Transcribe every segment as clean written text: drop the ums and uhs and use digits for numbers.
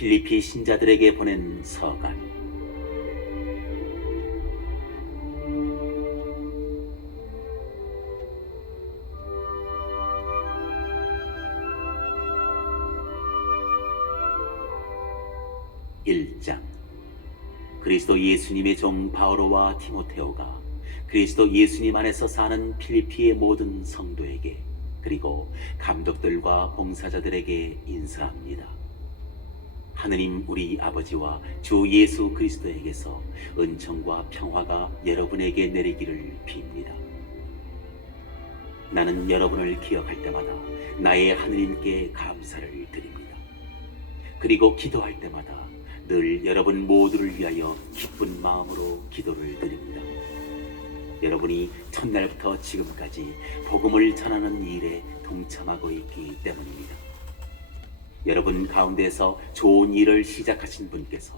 필리피 신자들에게 보낸 서간. (1장) 그리스도 예수님의 종 바오로와 디모데오가 그리스도 예수님 안에서 사는 필리피의 모든 성도에게, 그리고 감독들과 봉사자들에게 인사합니다. 하느님 우리 아버지와 주 예수 그리스도에게서 은총과 평화가 여러분에게 내리기를 빕니다. 나는 여러분을 기억할 때마다 나의 하느님께 감사를 드립니다. 그리고 기도할 때마다 늘 여러분 모두를 위하여 기쁜 마음으로 기도를 드립니다. 여러분이 첫날부터 지금까지 복음을 전하는 일에 동참하고 있기 때문입니다. 여러분 가운데서 좋은 일을 시작하신 분께서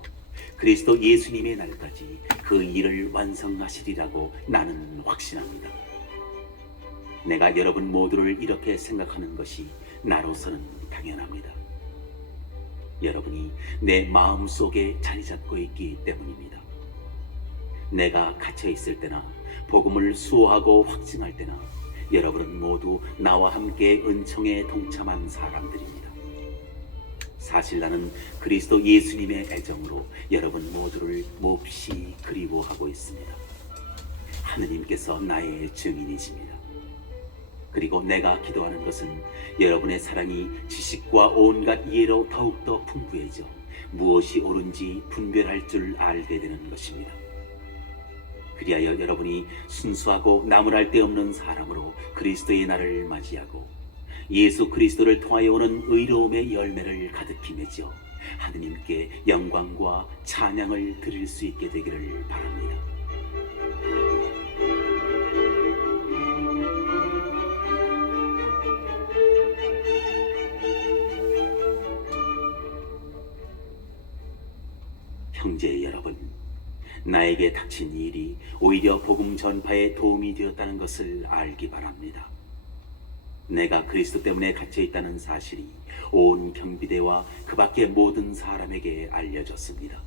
그리스도 예수님의 날까지 그 일을 완성하시리라고 나는 확신합니다. 내가 여러분 모두를 이렇게 생각하는 것이 나로서는 당연합니다. 여러분이 내 마음 속에 자리 잡고 있기 때문입니다. 내가 갇혀 있을 때나 복음을 수호하고 확증할 때나 여러분은 모두 나와 함께 은총에 동참한 사람들입니다. 사실 나는 그리스도 예수님의 애정으로 여러분 모두를 몹시 그리워하고 있습니다. 하느님께서 나의 증인이십니다. 그리고 내가 기도하는 것은 여러분의 사랑이 지식과 온갖 이해로 더욱더 풍부해져 무엇이 옳은지 분별할 줄 알게 되는 것입니다. 그리하여 여러분이 순수하고 나무랄 데 없는 사람으로 그리스도의 날을 맞이하고 예수 그리스도를 통하여 오는 의로움의 열매를 가득히 맺어 하느님께 영광과 찬양을 드릴 수 있게 되기를 바랍니다. 형제 여러분, 나에게 닥친 일이 오히려 복음 전파에 도움이 되었다는 것을 알기 바랍니다. 내가 그리스도 때문에 갇혀 있다는 사실이 온 경비대와 그 밖의 모든 사람에게 알려졌습니다.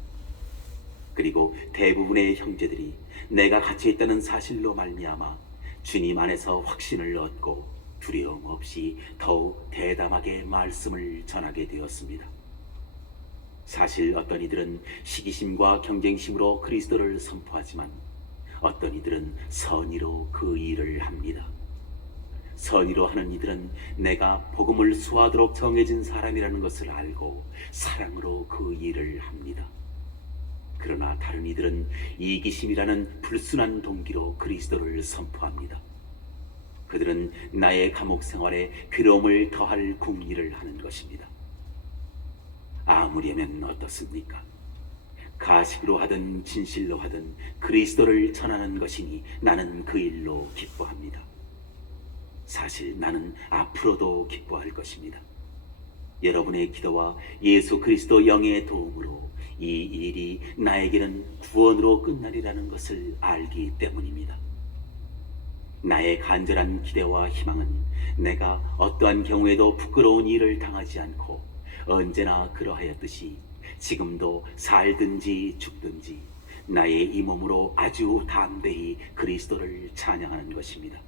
그리고 대부분의 형제들이 내가 갇혀 있다는 사실로 말미암아 주님 안에서 확신을 얻고 두려움 없이 더욱 대담하게 말씀을 전하게 되었습니다. 사실 어떤 이들은 시기심과 경쟁심으로 그리스도를 선포하지만 어떤 이들은 선의로 그 일을 합니다. 선의로 하는 이들은 내가 복음을 수호하도록 정해진 사람이라는 것을 알고 사랑으로 그 일을 합니다. 그러나 다른 이들은 이기심이라는 불순한 동기로 그리스도를 선포합니다. 그들은 나의 감옥 생활에 괴로움을 더할 궁리를 하는 것입니다. 아무려면 어떻습니까? 가식으로 하든 진실로 하든 그리스도를 전하는 것이니 나는 그 일로 기뻐합니다. 사실 나는 앞으로도 기뻐할 것입니다. 여러분의 기도와 예수 그리스도 영의 도움으로 이 일이 나에게는 구원으로 끝나리라는 것을 알기 때문입니다. 나의 간절한 기대와 희망은 내가 어떠한 경우에도 부끄러운 일을 당하지 않고 언제나 그러하였듯이 지금도 살든지 죽든지 나의 이 몸으로 아주 담대히 그리스도를 찬양하는 것입니다.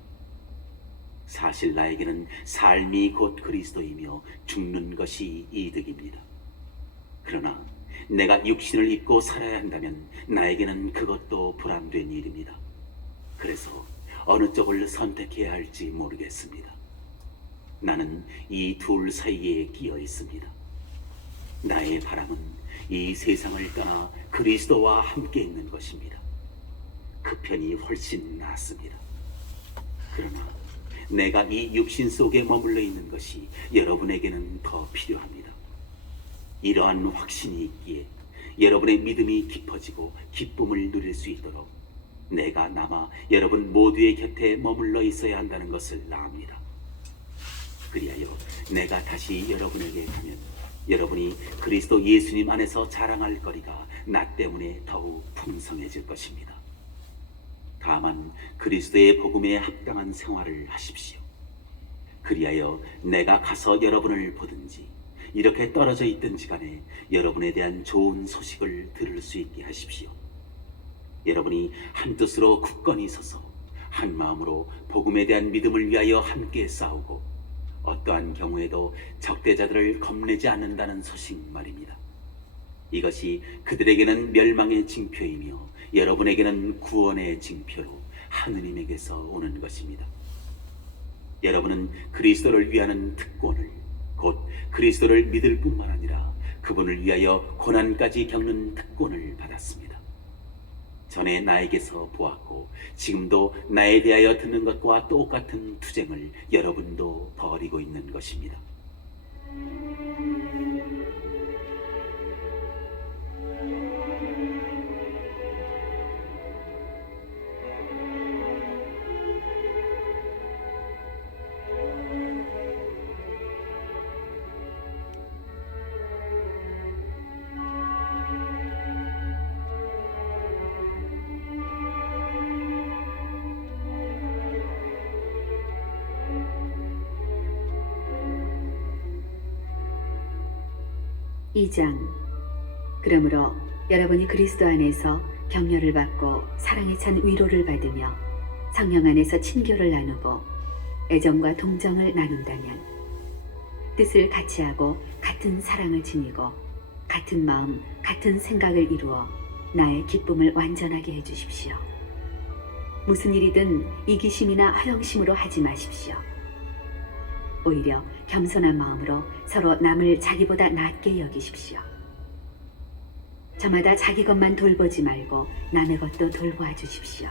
사실 나에게는 삶이 곧 그리스도이며 죽는 것이 이득입니다. 그러나 내가 육신을 입고 살아야 한다면 나에게는 그것도 불안된 일입니다. 그래서 어느 쪽을 선택해야 할지 모르겠습니다. 나는 이 둘 사이에 끼어 있습니다. 나의 바람은 이 세상을 떠나 그리스도와 함께 있는 것입니다. 그 편이 훨씬 낫습니다. 그러나 내가 이 육신 속에 머물러 있는 것이 여러분에게는 더 필요합니다. 이러한 확신이 있기에 여러분의 믿음이 깊어지고 기쁨을 누릴 수 있도록 내가 남아 여러분 모두의 곁에 머물러 있어야 한다는 것을 압니다. 그리하여 내가 다시 여러분에게 가면 여러분이 그리스도 예수님 안에서 자랑할 거리가 나 때문에 더욱 풍성해질 것입니다. 다만 그리스도의 복음에 합당한 생활을 하십시오. 그리하여 내가 가서 여러분을 보든지 이렇게 떨어져 있든지 간에 여러분에 대한 좋은 소식을 들을 수 있게 하십시오. 여러분이 한뜻으로 굳건히 서서 한 마음으로 복음에 대한 믿음을 위하여 함께 싸우고 어떠한 경우에도 적대자들을 겁내지 않는다는 소식 말입니다. 이것이 그들에게는 멸망의 징표이며 여러분에게는 구원의 징표로 하느님에게서 오는 것입니다. 여러분은 그리스도를 위하는 특권을, 곧 그리스도를 믿을 뿐만 아니라 그분을 위하여 고난까지 겪는 특권을 받았습니다. 전에 나에게서 보았고 지금도 나에 대하여 듣는 것과 똑같은 투쟁을 여러분도 벌이고 있는 것입니다. 이 장. 그러므로 여러분이 그리스도 안에서 격려를 받고 사랑에 찬 위로를 받으며 성령 안에서 친교를 나누고 애정과 동정을 나눈다면 뜻을 같이 하고 같은 사랑을 지니고 같은 마음, 같은 생각을 이루어 나의 기쁨을 완전하게 해주십시오. 무슨 일이든 이기심이나 허영심으로 하지 마십시오. 오히려 겸손한 마음으로 서로 남을 자기보다 낮게 여기십시오. 저마다 자기 것만 돌보지 말고 남의 것도 돌보아 주십시오.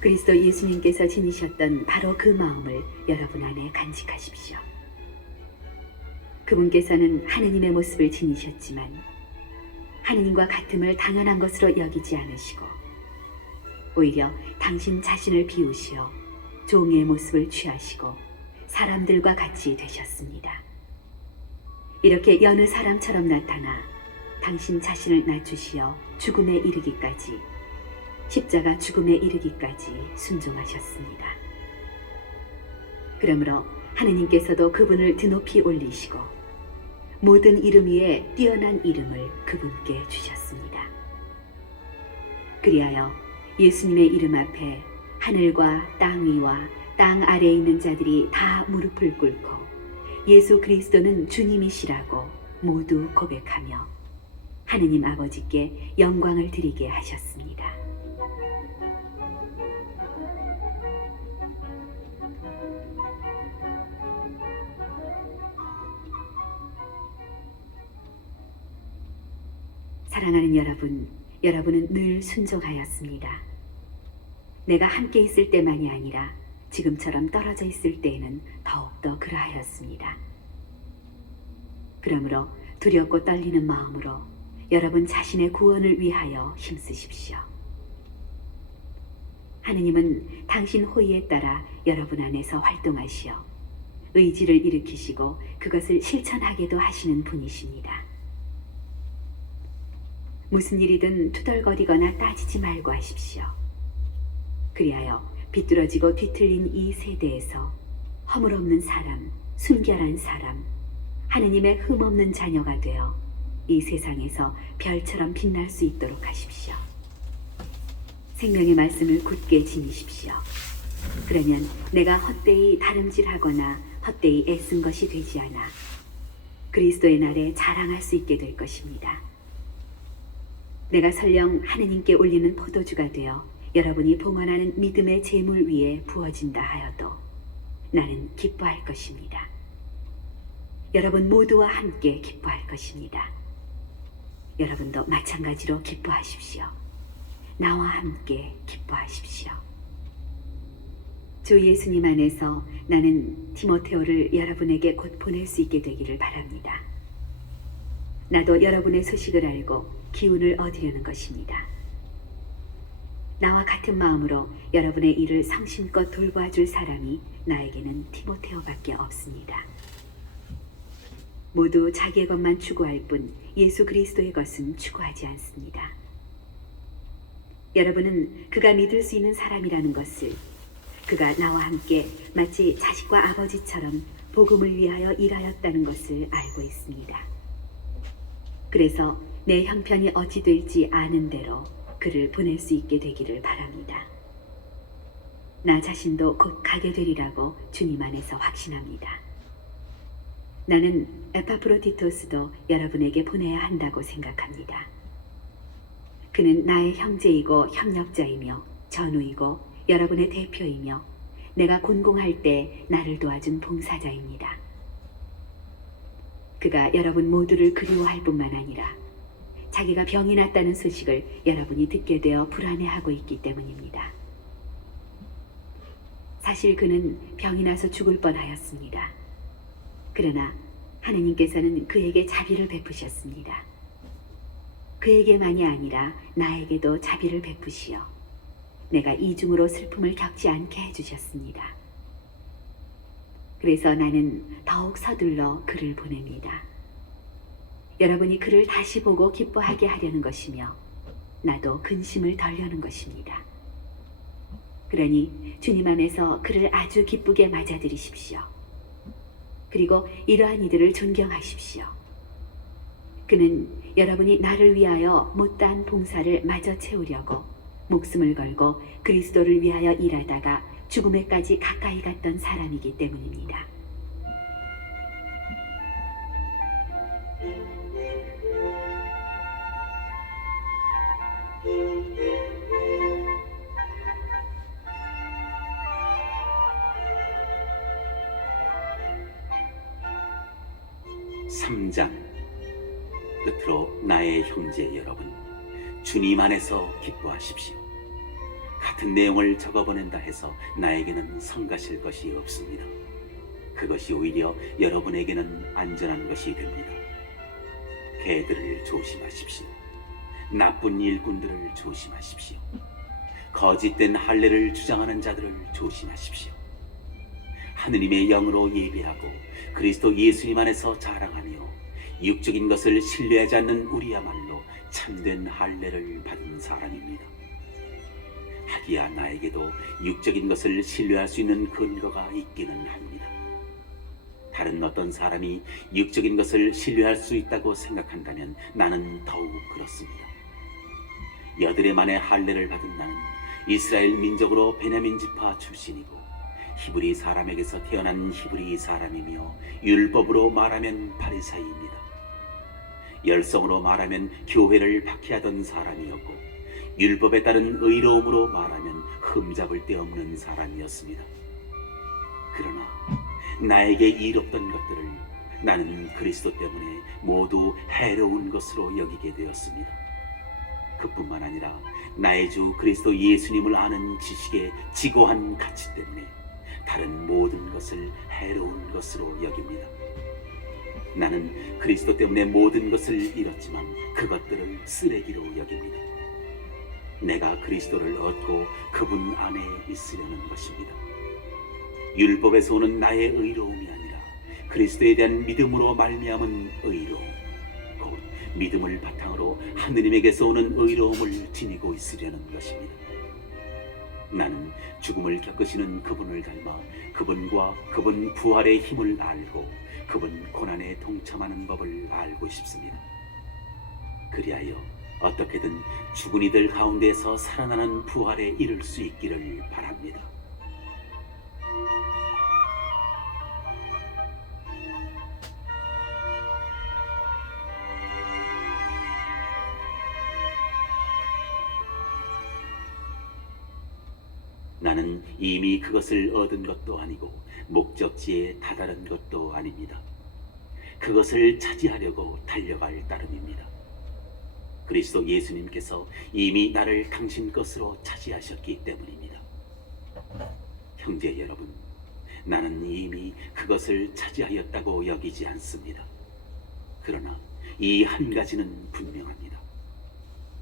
그리스도 예수님께서 지니셨던 바로 그 마음을 여러분 안에 간직하십시오. 그분께서는 하느님의 모습을 지니셨지만 하느님과 같음을 당연한 것으로 여기지 않으시고 오히려 당신 자신을 비우시어 종의 모습을 취하시고 사람들과 같이 되셨습니다. 이렇게 여느 사람처럼 나타나 당신 자신을 낮추시어 죽음에 이르기까지, 십자가 죽음에 이르기까지 순종하셨습니다. 그러므로 하느님께서도 그분을 드높이 올리시고 모든 이름 위에 뛰어난 이름을 그분께 주셨습니다. 그리하여 예수님의 이름 앞에 하늘과 땅 위와 땅 아래에 있는 자들이 다 무릎을 꿇고 예수 그리스도는 주님이시라고 모두 고백하며 하느님 아버지께 영광을 드리게 하셨습니다. 사랑하는 여러분, 여러분은 늘 순종하였습니다. 내가 함께 있을 때만이 아니라 지금처럼 떨어져 있을 때에는 더욱더 그러하였습니다. 그러므로 두렵고 떨리는 마음으로 여러분 자신의 구원을 위하여 힘쓰십시오. 하느님은 당신 호의에 따라 여러분 안에서 활동하시어 의지를 일으키시고 그것을 실천하게도 하시는 분이십니다. 무슨 일이든 투덜거리거나 따지지 말고 하십시오. 그리하여 비뚤어지고 뒤틀린 이 세대에서 허물없는 사람, 순결한 사람, 하느님의 흠없는 자녀가 되어 이 세상에서 별처럼 빛날 수 있도록 하십시오. 생명의 말씀을 굳게 지니십시오. 그러면 내가 헛되이 다름질하거나 헛되이 애쓴 것이 되지 않아 그리스도의 날에 자랑할 수 있게 될 것입니다. 내가 설령 하느님께 올리는 포도주가 되어 여러분이 봉헌하는 믿음의 제물 위에 부어진다 하여도 나는 기뻐할 것입니다. 여러분 모두와 함께 기뻐할 것입니다. 여러분도 마찬가지로 기뻐하십시오. 나와 함께 기뻐하십시오. 주 예수님 안에서 나는 디모데오를 여러분에게 곧 보낼 수 있게 되기를 바랍니다. 나도 여러분의 소식을 알고 기운을 얻으려는 것입니다. 나와 같은 마음으로 여러분의 일을 성심껏 돌보아 줄 사람이 나에게는 디모데오밖에 없습니다. 모두 자기의 것만 추구할 뿐 예수 그리스도의 것은 추구하지 않습니다. 여러분은 그가 믿을 수 있는 사람이라는 것을, 그가 나와 함께 마치 자식과 아버지처럼 복음을 위하여 일하였다는 것을 알고 있습니다. 그래서 내 형편이 어찌 될지 아는 대로 그를 보낼 수 있게 되기를 바랍니다. 나 자신도 곧 가게 되리라고 주님 안에서 확신합니다. 나는 에파프로디토스도 여러분에게 보내야 한다고 생각합니다. 그는 나의 형제이고 협력자이며 전우이고 여러분의 대표이며 내가 곤궁할 때 나를 도와준 봉사자입니다. 그가 여러분 모두를 그리워할 뿐만 아니라 자기가 병이 났다는 소식을 여러분이 듣게 되어 불안해하고 있기 때문입니다. 사실 그는 병이 나서 죽을 뻔하였습니다. 그러나 하느님께서는 그에게 자비를 베푸셨습니다. 그에게만이 아니라 나에게도 자비를 베푸시어 내가 이중으로 슬픔을 겪지 않게 해주셨습니다. 그래서 나는 더욱 서둘러 그를 보냅니다. 여러분이 그를 다시 보고 기뻐하게 하려는 것이며 나도 근심을 덜려는 것입니다. 그러니 주님 안에서 그를 아주 기쁘게 맞아들이십시오. 그리고 이러한 이들을 존경하십시오. 그는 여러분이 나를 위하여 못다한 봉사를 마저 채우려고 목숨을 걸고 그리스도를 위하여 일하다가 죽음에까지 가까이 갔던 사람이기 때문입니다. 삼장 끝으로 나의 형제 여러분, 주님 안에서 기뻐하십시오. 같은 내용을 적어보낸다 해서 나에게는 성가실 것이 없습니다. 그것이 오히려 여러분에게는 안전한 것이 됩니다. 개들을 조심하십시오. 나쁜 일꾼들을 조심하십시오. 거짓된 할례를 주장하는 자들을 조심하십시오. 하느님의 영으로 예배하고 그리스도 예수님 안에서 자랑하며 육적인 것을 신뢰하지 않는 우리야말로 참된 할례를 받은 사람입니다. 하기야 나에게도 육적인 것을 신뢰할 수 있는 근거가 있기는 합니다. 다른 어떤 사람이 육적인 것을 신뢰할 수 있다고 생각한다면 나는 더욱 그렇습니다. 여드레 만에 할례를 받은 나는 이스라엘 민족으로 베냐민 지파 출신이고 히브리 사람에게서 태어난 히브리 사람이며 율법으로 말하면 바리사이입니다. 열성으로 말하면 교회를 박해하던 사람이었고 율법에 따른 의로움으로 말하면 흠잡을 데 없는 사람이었습니다. 그러나 나에게 이롭던 것들을 나는 그리스도 때문에 모두 해로운 것으로 여기게 되었습니다. 그뿐만 아니라 나의 주 그리스도 예수님을 아는 지식의 지고한 가치 때문에 다른 모든 것을 해로운 것으로 여깁니다. 나는 그리스도 때문에 모든 것을 잃었지만 그것들을 쓰레기로 여깁니다. 내가 그리스도를 얻고 그분 안에 있으려는 것입니다. 율법에서 오는 나의 의로움이 아니라 그리스도에 대한 믿음으로 말미암은 의로움, 곧 믿음을 바탕으로 하느님에게서 오는 의로움을 지니고 있으려는 것입니다. 나는 죽음을 겪으시는 그분을 닮아 그분과 그분 부활의 힘을 알고 그분 고난에 동참하는 법을 알고 싶습니다. 그리하여 어떻게든 죽은 이들 가운데서 살아나는 부활에 이를 수 있기를 바랍니다. 나는 이미 그것을 얻은 것도 아니고 목적지에 다다른 것도 아닙니다. 그것을 차지하려고 달려갈 따름입니다. 그리스도 예수님께서 이미 나를 당신 것으로 차지하셨기 때문입니다. 형제 여러분, 나는 이미 그것을 차지하였다고 여기지 않습니다. 그러나 이 한 가지는 분명합니다.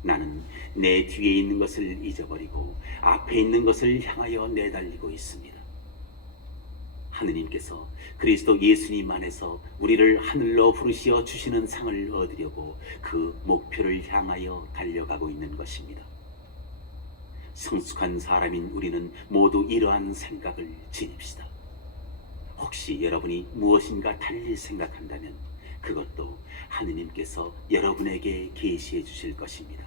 나는 내 뒤에 있는 것을 잊어버리고 앞에 있는 것을 향하여 내달리고 있습니다. 하느님께서 그리스도 예수님 안에서 우리를 하늘로 부르시어 주시는 상을 얻으려고 그 목표를 향하여 달려가고 있는 것입니다. 성숙한 사람인 우리는 모두 이러한 생각을 지닙시다. 혹시 여러분이 무엇인가 달리 생각한다면 그것도 하느님께서 여러분에게 계시해 주실 것입니다.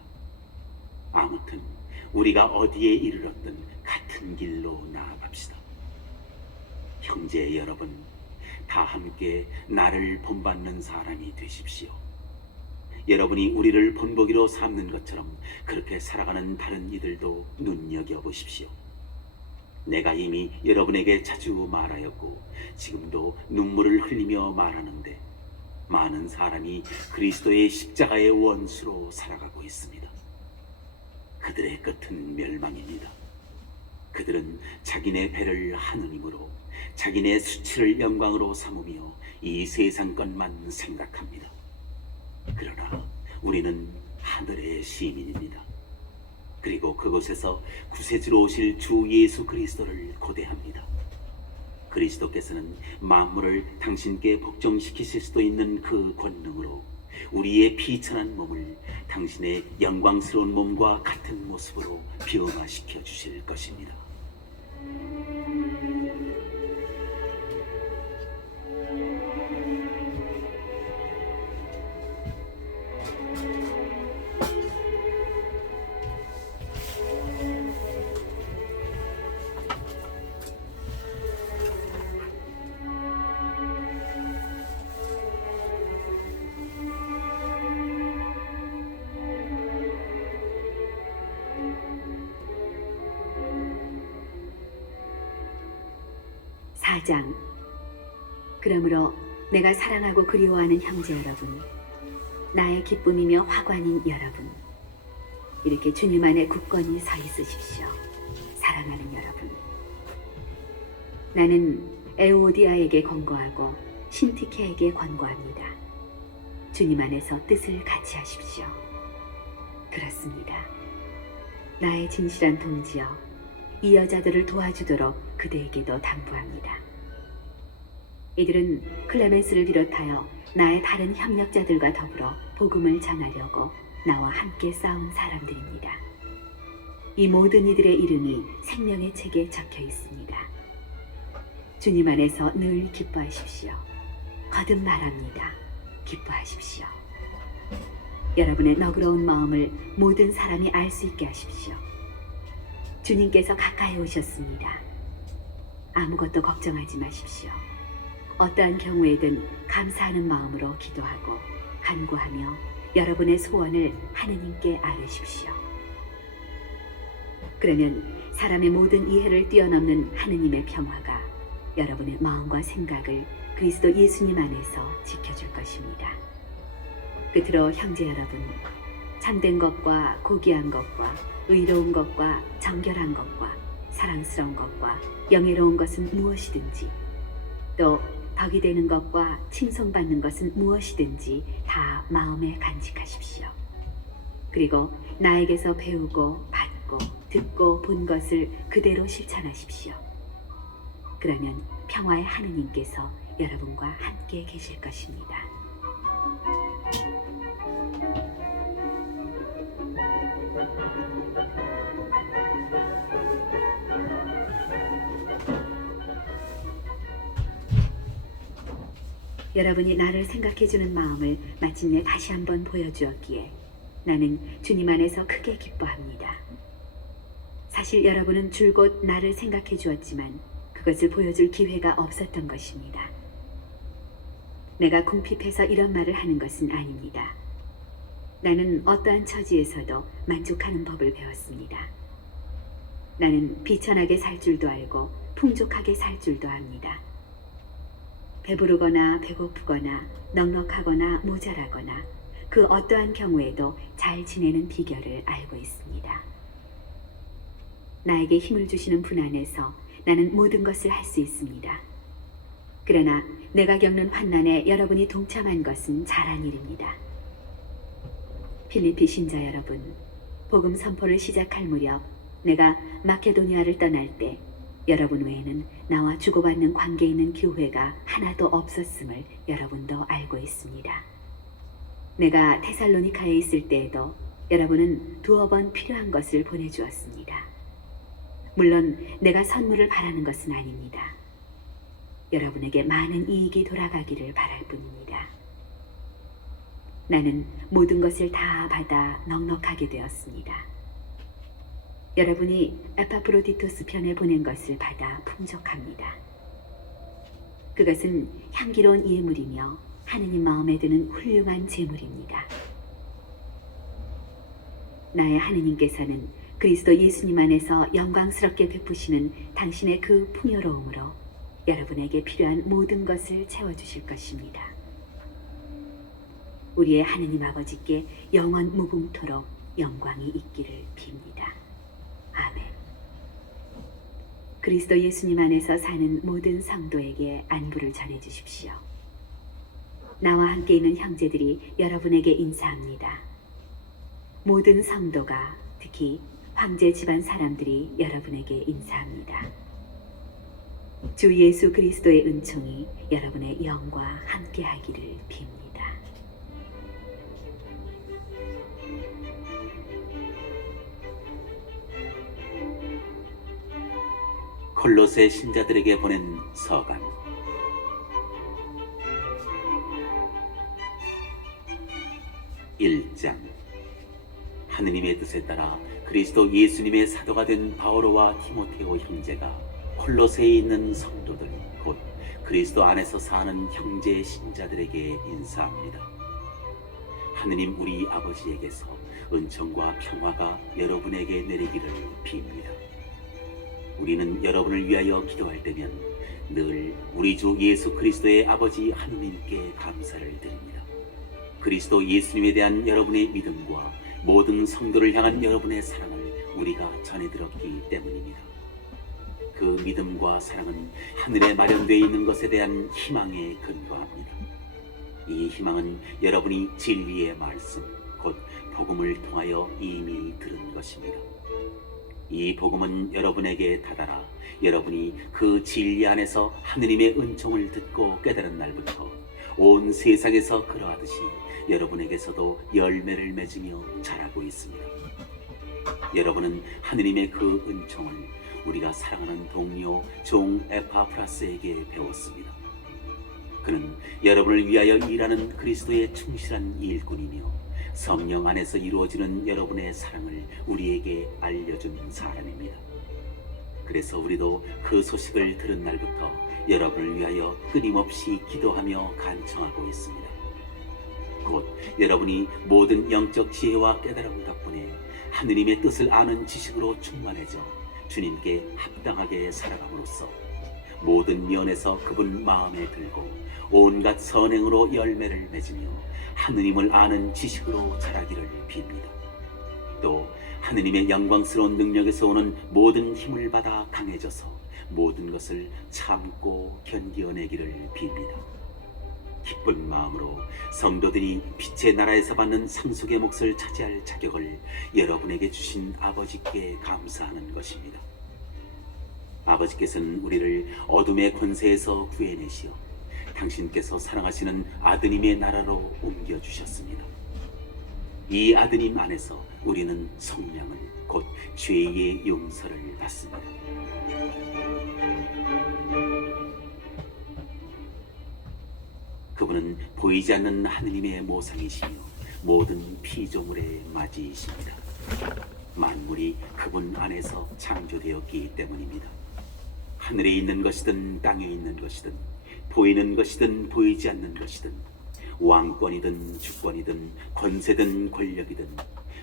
아무튼 우리가 어디에 이르렀든 같은 길로 나아갑시다. 형제 여러분, 다 함께 나를 본받는 사람이 되십시오. 여러분이 우리를 본보기로 삼는 것처럼 그렇게 살아가는 다른 이들도 눈여겨보십시오. 내가 이미 여러분에게 자주 말하였고 지금도 눈물을 흘리며 말하는데 많은 사람이 그리스도의 십자가의 원수로 살아가고 있습니다. 그들의 끝은 멸망입니다. 그들은 자기네 배를 하느님으로 자기네 수치를 영광으로 삼으며 이 세상 것만 생각합니다. 그러나 우리는 하늘의 시민입니다. 그리고 그곳에서 구세주로 오실 주 예수 그리스도를 고대합니다. 그리스도께서는 만물을 당신께 복종시키실 수도 있는 그 권능으로 우리의 비천한 몸을 당신의 영광스러운 몸과 같은 모습으로 변화시켜 주실 것입니다. 사장 그러므로 내가 사랑하고 그리워하는 형제 여러분, 나의 기쁨이며 화관인 여러분, 이렇게 주님 안에 굳건히 서 있으십시오. 사랑하는 여러분, 나는 에오디아에게 권고하고 신티케에게 권고합니다. 주님 안에서 뜻을 같이 하십시오. 그렇습니다. 나의 진실한 동지여, 이 여자들을 도와주도록 그대에게도 당부합니다. 이들은 클레멘스를 비롯하여 나의 다른 협력자들과 더불어 복음을 전하려고 나와 함께 싸운 사람들입니다. 이 모든 이들의 이름이 생명의 책에 적혀 있습니다. 주님 안에서 늘 기뻐하십시오. 거듭 말합니다. 기뻐하십시오. 여러분의 너그러운 마음을 모든 사람이 알 수 있게 하십시오. 주님께서 가까이 오셨습니다. 아무것도 걱정하지 마십시오. 어떠한 경우에든 감사하는 마음으로 기도하고 간구하며 여러분의 소원을 하느님께 아뢰십시오. 그러면 사람의 모든 이해를 뛰어넘는 하느님의 평화가 여러분의 마음과 생각을 그리스도 예수님 안에서 지켜줄 것입니다. 끝으로 형제 여러분, 참된 것과 고귀한 것과 의로운 것과 정결한 것과 사랑스러운 것과 영예로운 것은 무엇이든지 또 덕이 되는 것과 칭송받는 것은 무엇이든지 다 마음에 간직하십시오. 그리고 나에게서 배우고 받고 듣고 본 것을 그대로 실천하십시오. 그러면 평화의 하느님께서 여러분과 함께 계실 것입니다. 여러분이 나를 생각해주는 마음을 마침내 다시 한번 보여주었기에 나는 주님 안에서 크게 기뻐합니다. 사실 여러분은 줄곧 나를 생각해 주었지만 그것을 보여줄 기회가 없었던 것입니다. 내가 궁핍해서 이런 말을 하는 것은 아닙니다. 나는 어떠한 처지에서도 만족하는 법을 배웠습니다. 나는 비천하게 살 줄도 알고 풍족하게 살 줄도 압니다. 배부르거나 배고프거나 넉넉하거나 모자라거나 그 어떠한 경우에도 잘 지내는 비결을 알고 있습니다. 나에게 힘을 주시는 분 안에서 나는 모든 것을 할 수 있습니다. 그러나 내가 겪는 환난에 여러분이 동참한 것은 잘한 일입니다. 필리피 신자 여러분, 복음 선포를 시작할 무렵 내가 마케도니아를 떠날 때 여러분 외에는 나와 주고받는 관계 있는 교회가 하나도 없었음을 여러분도 알고 있습니다. 내가 테살로니카에 있을 때에도 여러분은 두어 번 필요한 것을 보내주었습니다. 물론 내가 선물을 바라는 것은 아닙니다. 여러분에게 많은 이익이 돌아가기를 바랄 뿐입니다. 나는 모든 것을 다 받아 넉넉하게 되었습니다. 여러분이 에파프로디토스 편에 보낸 것을 받아 풍족합니다. 그것은 향기로운 예물이며 하느님 마음에 드는 훌륭한 제물입니다. 나의 하느님께서는 그리스도 예수님 안에서 영광스럽게 베푸시는 당신의 그 풍요로움으로 여러분에게 필요한 모든 것을 채워주실 것입니다. 우리의 하느님 아버지께 영원 무궁토록 영광이 있기를 빕니다. 아멘. 그리스도 예수님 안에서 사는 모든 성도에게 안부를 전해주십시오. 나와 함께 있는 형제들이 여러분에게 인사합니다. 모든 성도가, 특히 황제 집안 사람들이 여러분에게 인사합니다. 주 예수 그리스도의 은총이 여러분의 영과 함께 하기를 빕니다. 콜로새 신자들에게 보낸 서간. (1장) 하느님의 뜻에 따라 그리스도 예수님의 사도가 된 바오로와 디모테오 형제가 콜로새에 있는 성도들, 곧 그리스도 안에서 사는 형제 신자들에게 인사합니다. 하느님 우리 아버지에게서 은총과 평화가 여러분에게 내리기를 빕니다. 우리는 여러분을 위하여 기도할 때면 늘 우리 주 예수 그리스도의 아버지 하느님께 감사를 드립니다. 그리스도 예수님에 대한 여러분의 믿음과 모든 성도를 향한 여러분의 사랑을 우리가 전해 들었기 때문입니다. 그 믿음과 사랑은 하늘에 마련되어 있는 것에 대한 희망에 근거합니다. 이 희망은 여러분이 진리의 말씀, 곧 복음을 통하여 이미 들은 것입니다. 이 복음은 여러분에게 다다라 여러분이 그 진리 안에서 하느님의 은총을 듣고 깨달은 날부터 온 세상에서 그러하듯이 여러분에게서도 열매를 맺으며 자라고 있습니다. 여러분은 하느님의 그 은총을 우리가 사랑하는 동료 종 에파프라스에게 배웠습니다. 그는 여러분을 위하여 일하는 그리스도의 충실한 일꾼이며 성령 안에서 이루어지는 여러분의 사랑을 우리에게 알려준 사람입니다. 그래서 우리도 그 소식을 들은 날부터 여러분을 위하여 끊임없이 기도하며 간청하고 있습니다. 곧 여러분이 모든 영적 지혜와 깨달음 덕분에 하느님의 뜻을 아는 지식으로 충만해져 주님께 합당하게 살아감으로써 모든 면에서 그분 마음에 들고 온갖 선행으로 열매를 맺으며 하느님을 아는 지식으로 자라기를 빕니다. 또 하느님의 영광스러운 능력에서 오는 모든 힘을 받아 강해져서 모든 것을 참고 견디어내기를 빕니다. 기쁜 마음으로 성도들이 빛의 나라에서 받는 상속의 몫을 차지할 자격을 여러분에게 주신 아버지께 감사하는 것입니다. 아버지께서는 우리를 어둠의 권세에서 구해내시어 당신께서 사랑하시는 아드님의 나라로 옮겨주셨습니다. 이 아드님 안에서 우리는 성량을, 곧 죄의 용서를 받습니다. 그분은 보이지 않는 하느님의 모상이시며 모든 피조물의 맞이이십니다. 만물이 그분 안에서 창조되었기 때문입니다. 하늘에 있는 것이든 땅에 있는 것이든 보이는 것이든 보이지 않는 것이든 왕권이든 주권이든 권세든 권력이든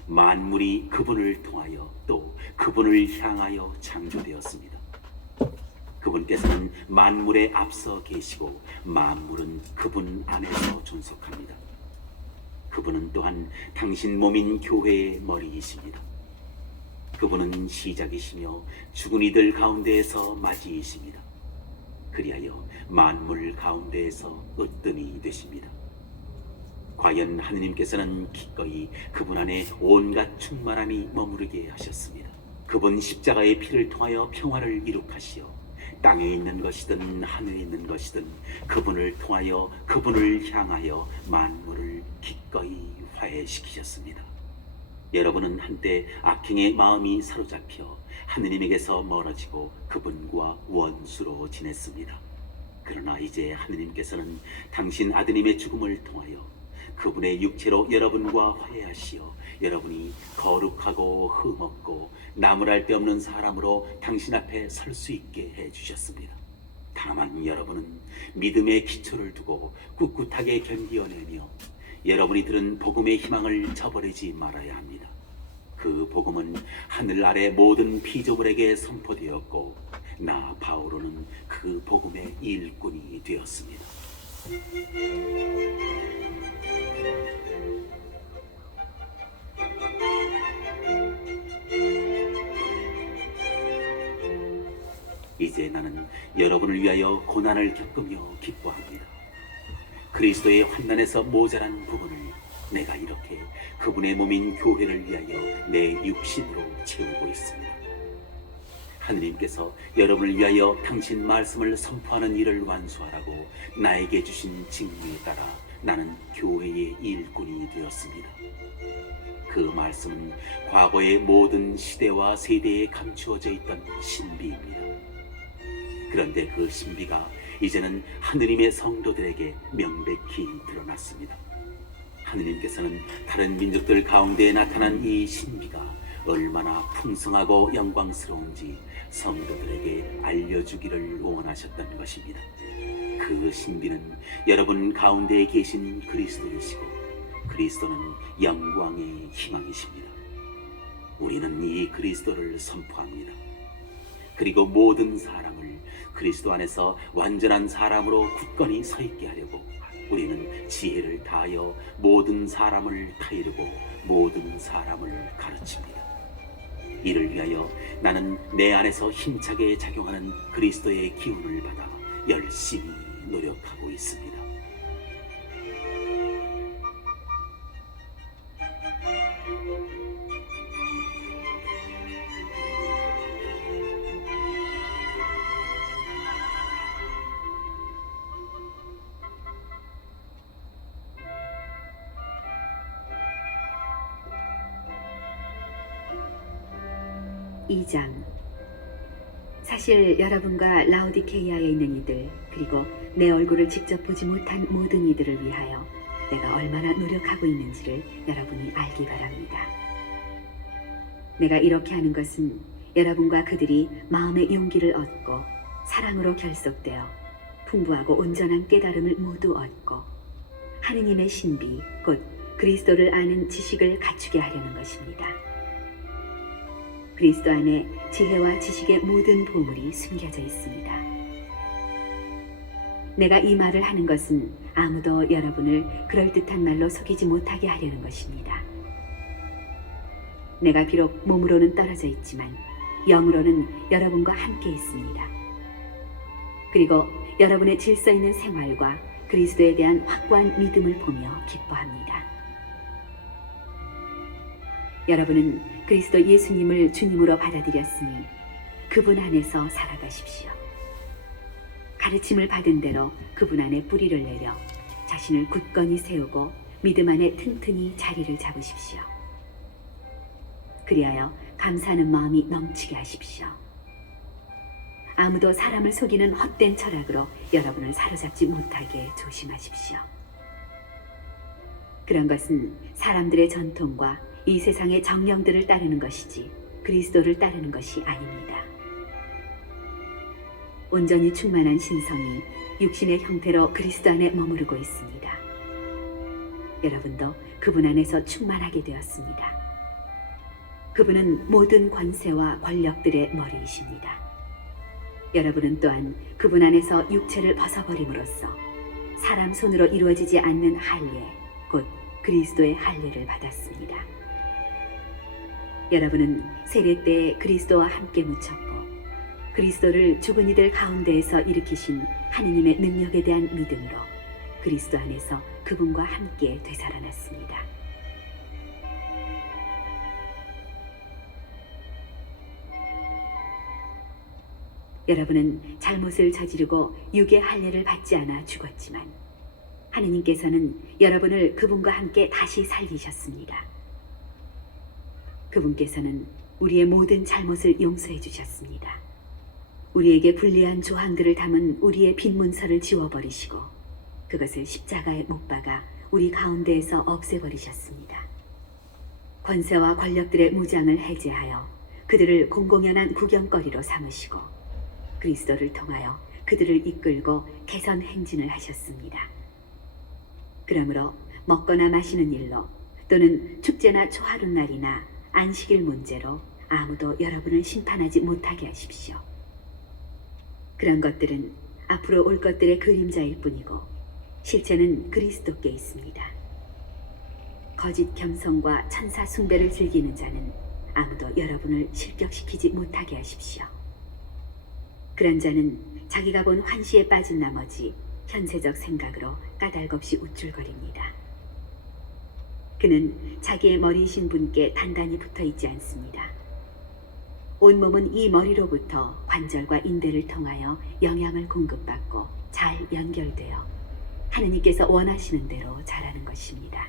만물이 그분을 통하여 또 그분을 향하여 창조되었습니다. 그분께서는 만물에 앞서 계시고 만물은 그분 안에서 존속합니다. 그분은 또한 당신 몸인 교회의 머리이십니다. 그분은 시작이시며 죽은 이들 가운데에서 맞이이십니다. 그리하여 만물 가운데에서 으뜸이 되십니다. 과연 하느님께서는 기꺼이 그분 안에 온갖 충만함이 머무르게 하셨습니다. 그분 십자가의 피를 통하여 평화를 이룩하시어 땅에 있는 것이든 하늘에 있는 것이든 그분을 통하여 그분을 향하여 만물을 기꺼이 화해시키셨습니다. 여러분은 한때 악행의 마음이 사로잡혀 하느님에게서 멀어지고 그분과 원수로 지냈습니다. 그러나 이제 하느님께서는 당신 아드님의 죽음을 통하여 그분의 육체로 여러분과 화해하시어 여러분이 거룩하고 흠없고 나무랄 데 없는 사람으로 당신 앞에 설 수 있게 해주셨습니다. 다만 여러분은 믿음의 기초를 두고 꿋꿋하게 견디어내며 여러분이 들은 복음의 희망을 저버리지 말아야 합니다. 그 복음은 하늘 아래 모든 피조물에게 선포되었고 나 바오로는 그 복음의 일꾼이 되었습니다. 이제 나는 여러분을 위하여 고난을 겪으며 기뻐합니다. 그리스도의 환난에서 모자란 부분을 내가 이렇게 그분의 몸인 교회를 위하여 내 육신으로 채우고 있습니다. 하느님께서 여러분을 위하여 당신 말씀을 선포하는 일을 완수하라고 나에게 주신 직무에 따라 나는 교회의 일꾼이 되었습니다. 그 말씀은 과거의 모든 시대와 세대에 감추어져 있던 신비입니다. 그런데 그 신비가 이제는 하느님의 성도들에게 명백히 드러났습니다. 하느님께서는 다른 민족들 가운데 나타난 이 신비가 얼마나 풍성하고 영광스러운지 성도들에게 알려주기를 원하셨던 것입니다. 그 신비는 여러분 가운데 계신 그리스도이시고 그리스도는 영광의 희망이십니다. 우리는 이 그리스도를 선포합니다. 그리고 모든 사람을 그리스도 안에서 완전한 사람으로 굳건히 서 있게 하려고 우리는 지혜를 다하여 모든 사람을 타이르고 모든 사람을 가르칩니다. 이를 위하여 나는 내 안에서 힘차게 작용하는 그리스도의 기운을 받아 열심히 노력하고 있습니다. 이 장. 사실 여러분과 라오디케이아에 있는 이들 그리고 내 얼굴을 직접 보지 못한 모든 이들을 위하여 내가 얼마나 노력하고 있는지를 여러분이 알기 바랍니다. 내가 이렇게 하는 것은 여러분과 그들이 마음의 용기를 얻고 사랑으로 결속되어 풍부하고 온전한 깨달음을 모두 얻고 하느님의 신비 곧 그리스도를 아는 지식을 갖추게 하려는 것입니다. 그리스도 안에 지혜와 지식의 모든 보물이 숨겨져 있습니다. 내가 이 말을 하는 것은 아무도 여러분을 그럴듯한 말로 속이지 못하게 하려는 것입니다. 내가 비록 몸으로는 떨어져 있지만 영으로는 여러분과 함께 있습니다. 그리고 여러분의 질서 있는 생활과 그리스도에 대한 확고한 믿음을 보며 기뻐합니다. 여러분은 그리스도 예수님을 주님으로 받아들였으니 그분 안에서 살아가십시오. 가르침을 받은 대로 그분 안에 뿌리를 내려 자신을 굳건히 세우고 믿음 안에 튼튼히 자리를 잡으십시오. 그리하여 감사하는 마음이 넘치게 하십시오. 아무도 사람을 속이는 헛된 철학으로 여러분을 사로잡지 못하게 조심하십시오. 그런 것은 사람들의 전통과 이 세상의 정령들을 따르는 것이지 그리스도를 따르는 것이 아닙니다. 온전히 충만한 신성이 육신의 형태로 그리스도 안에 머무르고 있습니다. 여러분도 그분 안에서 충만하게 되었습니다. 그분은 모든 권세와 권력들의 머리이십니다. 여러분은 또한 그분 안에서 육체를 벗어버림으로써 사람 손으로 이루어지지 않는 할례, 곧 그리스도의 할례를 받았습니다. 여러분은 세례 때 그리스도와 함께 묻혔고 그리스도를 죽은 이들 가운데에서 일으키신 하느님의 능력에 대한 믿음으로 그리스도 안에서 그분과 함께 되살아났습니다. 여러분은 잘못을 저지르고 육의 할례를 받지 않아 죽었지만 하느님께서는 여러분을 그분과 함께 다시 살리셨습니다. 그분께서는 우리의 모든 잘못을 용서해 주셨습니다. 우리에게 불리한 조항들을 담은 우리의 빈 문서를 지워버리시고 그것을 십자가에 못 박아 우리 가운데에서 없애버리셨습니다. 권세와 권력들의 무장을 해제하여 그들을 공공연한 구경거리로 삼으시고 그리스도를 통하여 그들을 이끌고 개선 행진을 하셨습니다. 그러므로 먹거나 마시는 일로 또는 축제나 초하룻날이나 안식일 문제로 아무도 여러분을 심판하지 못하게 하십시오. 그런 것들은 앞으로 올 것들의 그림자일 뿐이고 실체는 그리스도께 있습니다. 거짓 겸손과 천사 숭배를 즐기는 자는 아무도 여러분을 실격시키지 못하게 하십시오. 그런 자는 자기가 본 환시에 빠진 나머지 현세적 생각으로 까닭없이 우쭐거립니다. 그는 자기의 머리이신 분께 단단히 붙어 있지 않습니다. 온몸은 이 머리로부터 관절과 인대를 통하여 영양을 공급받고 잘 연결되어 하느님께서 원하시는 대로 자라는 것입니다.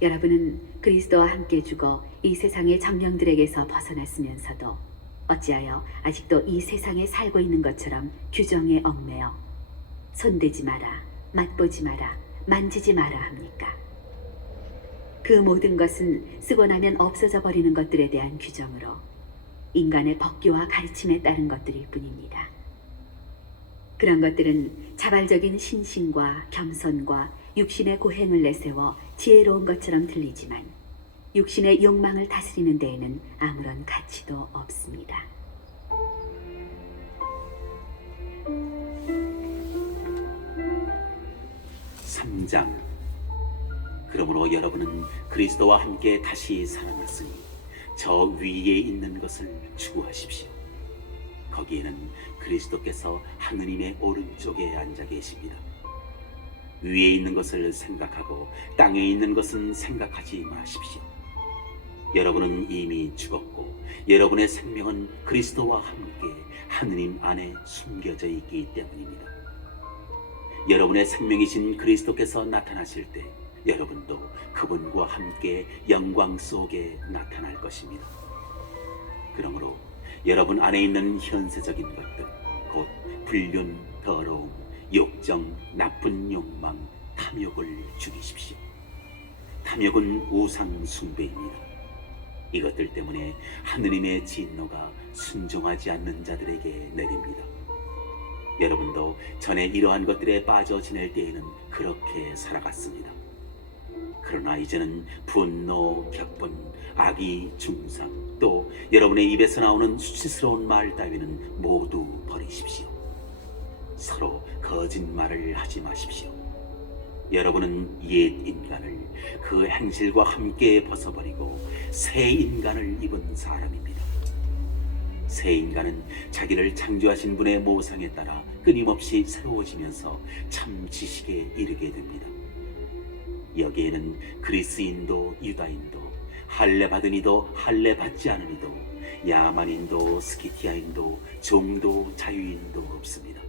여러분은 그리스도와 함께 죽어 이 세상의 정령들에게서 벗어났으면서도 어찌하여 아직도 이 세상에 살고 있는 것처럼 규정에 얽매여 손대지 마라, 맛보지 마라, 만지지 마라 합니까? 그 모든 것은 쓰고 나면 없어져 버리는 것들에 대한 규정으로 인간의 법규와 가르침에 따른 것들일 뿐입니다. 그런 것들은 자발적인 신심과 겸손과 육신의 고행을 내세워 지혜로운 것처럼 들리지만 육신의 욕망을 다스리는 데에는 아무런 가치도 없습니다. 삼장 그러므로 여러분은 그리스도와 함께 다시 살아났으니 저 위에 있는 것을 추구하십시오. 거기에는 그리스도께서 하느님의 오른쪽에 앉아 계십니다. 위에 있는 것을 생각하고 땅에 있는 것은 생각하지 마십시오. 여러분은 이미 죽었고 여러분의 생명은 그리스도와 함께 하느님 안에 숨겨져 있기 때문입니다. 여러분의 생명이신 그리스도께서 나타나실 때 여러분도 그분과 함께 영광 속에 나타날 것입니다. 그러므로 여러분 안에 있는 현세적인 것들, 곧 불륜, 더러움, 욕정, 나쁜 욕망, 탐욕을 죽이십시오. 탐욕은 우상 숭배입니다. 이것들 때문에 하느님의 진노가 순종하지 않는 자들에게 내립니다. 여러분도 전에 이러한 것들에 빠져 지낼 때에는 그렇게 살아갔습니다. 그러나 이제는 분노, 격분, 악의, 중상, 또 여러분의 입에서 나오는 수치스러운 말 따위는 모두 버리십시오. 서로 거짓말을 하지 마십시오. 여러분은 옛 인간을 그 행실과 함께 벗어버리고 새 인간을 입은 사람입니다. 새 인간은 자기를 창조하신 분의 모상에 따라 끊임없이 새로워지면서 참 지식에 이르게 됩니다. 여기에는 그리스인도 유다인도 할례받은 이도 할례받지 않은 이도 야만인도 스키티아인도 종도 자유인도 없습니다.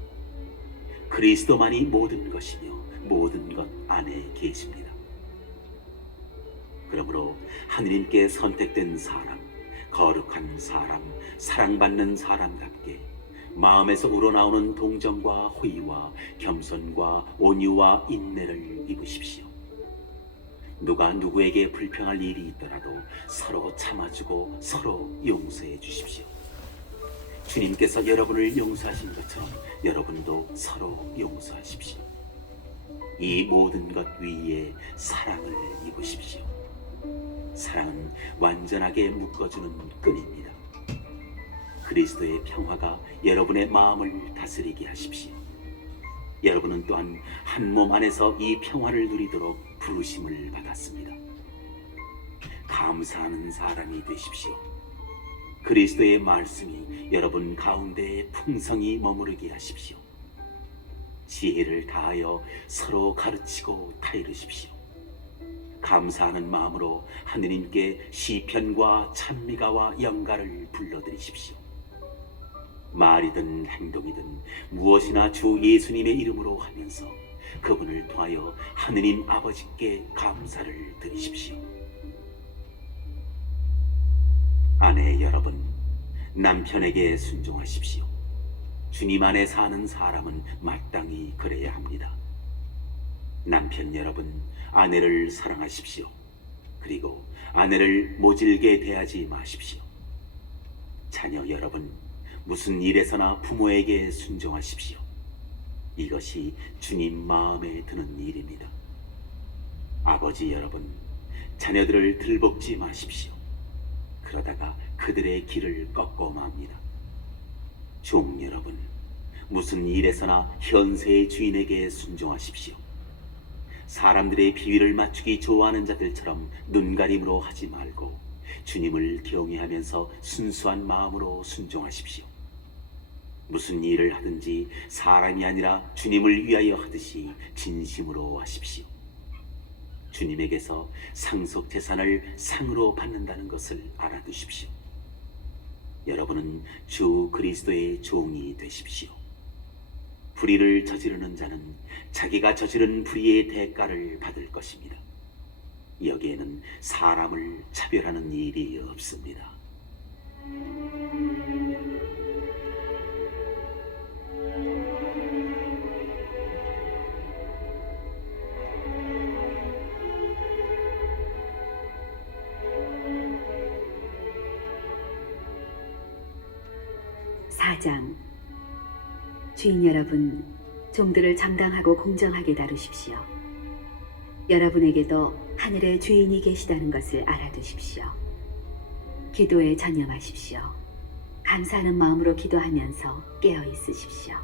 그리스도만이 모든 것이며 모든 것 안에 계십니다. 그러므로 하느님께 선택된 사람, 거룩한 사람, 사랑받는 사람답게 마음에서 우러나오는 동정과 호의와 겸손과 온유와 인내를 입으십시오. 누가 누구에게 불평할 일이 있더라도 서로 참아주고 서로 용서해 주십시오. 주님께서 여러분을 용서하신 것처럼 여러분도 서로 용서하십시오. 이 모든 것 위에 사랑을 입으십시오. 사랑은 완전하게 묶어주는 끈입니다. 그리스도의 평화가 여러분의 마음을 다스리게 하십시오. 여러분은 또한 한 몸 안에서 이 평화를 누리도록 부르심을 받았습니다. 감사하는 사람이 되십시오. 그리스도의 말씀이 여러분 가운데에 풍성히 머무르게 하십시오. 지혜를 다하여 서로 가르치고 타이르십시오. 감사하는 마음으로 하느님께 시편과 찬미가와 영가를 불러드리십시오. 말이든 행동이든 무엇이나 주 예수님의 이름으로 하면서 그분을 통하여 하느님 아버지께 감사를 드리십시오. 아내 여러분, 남편에게 순종하십시오. 주님 안에 사는 사람은 마땅히 그래야 합니다. 남편 여러분, 아내를 사랑하십시오. 그리고 아내를 모질게 대하지 마십시오. 자녀 여러분, 무슨 일에서나 부모에게 순종하십시오. 이것이 주님 마음에 드는 일입니다. 아버지 여러분, 자녀들을 들볶지 마십시오. 그러다가 그들의 길을 꺾어 맙니다. 종 여러분, 무슨 일에서나 현세의 주인에게 순종하십시오. 사람들의 비위를 맞추기 좋아하는 자들처럼 눈가림으로 하지 말고 주님을 경외하면서 순수한 마음으로 순종하십시오. 무슨 일을 하든지 사람이 아니라 주님을 위하여 하듯이 진심으로 하십시오. 주님에게서 상속 재산을 상으로 받는다는 것을 알아두십시오. 여러분은 주 그리스도의 종이 되십시오. 불의를 저지르는 자는 자기가 저지른 불의의 대가를 받을 것입니다. 여기에는 사람을 차별하는 일이 없습니다. 사장. 주인 여러분, 종들을 정당하고 공정하게 다루십시오. 여러분에게도 하늘의 주인이 계시다는 것을 알아두십시오. 기도에 전념하십시오. 감사하는 마음으로 기도하면서 깨어 있으십시오.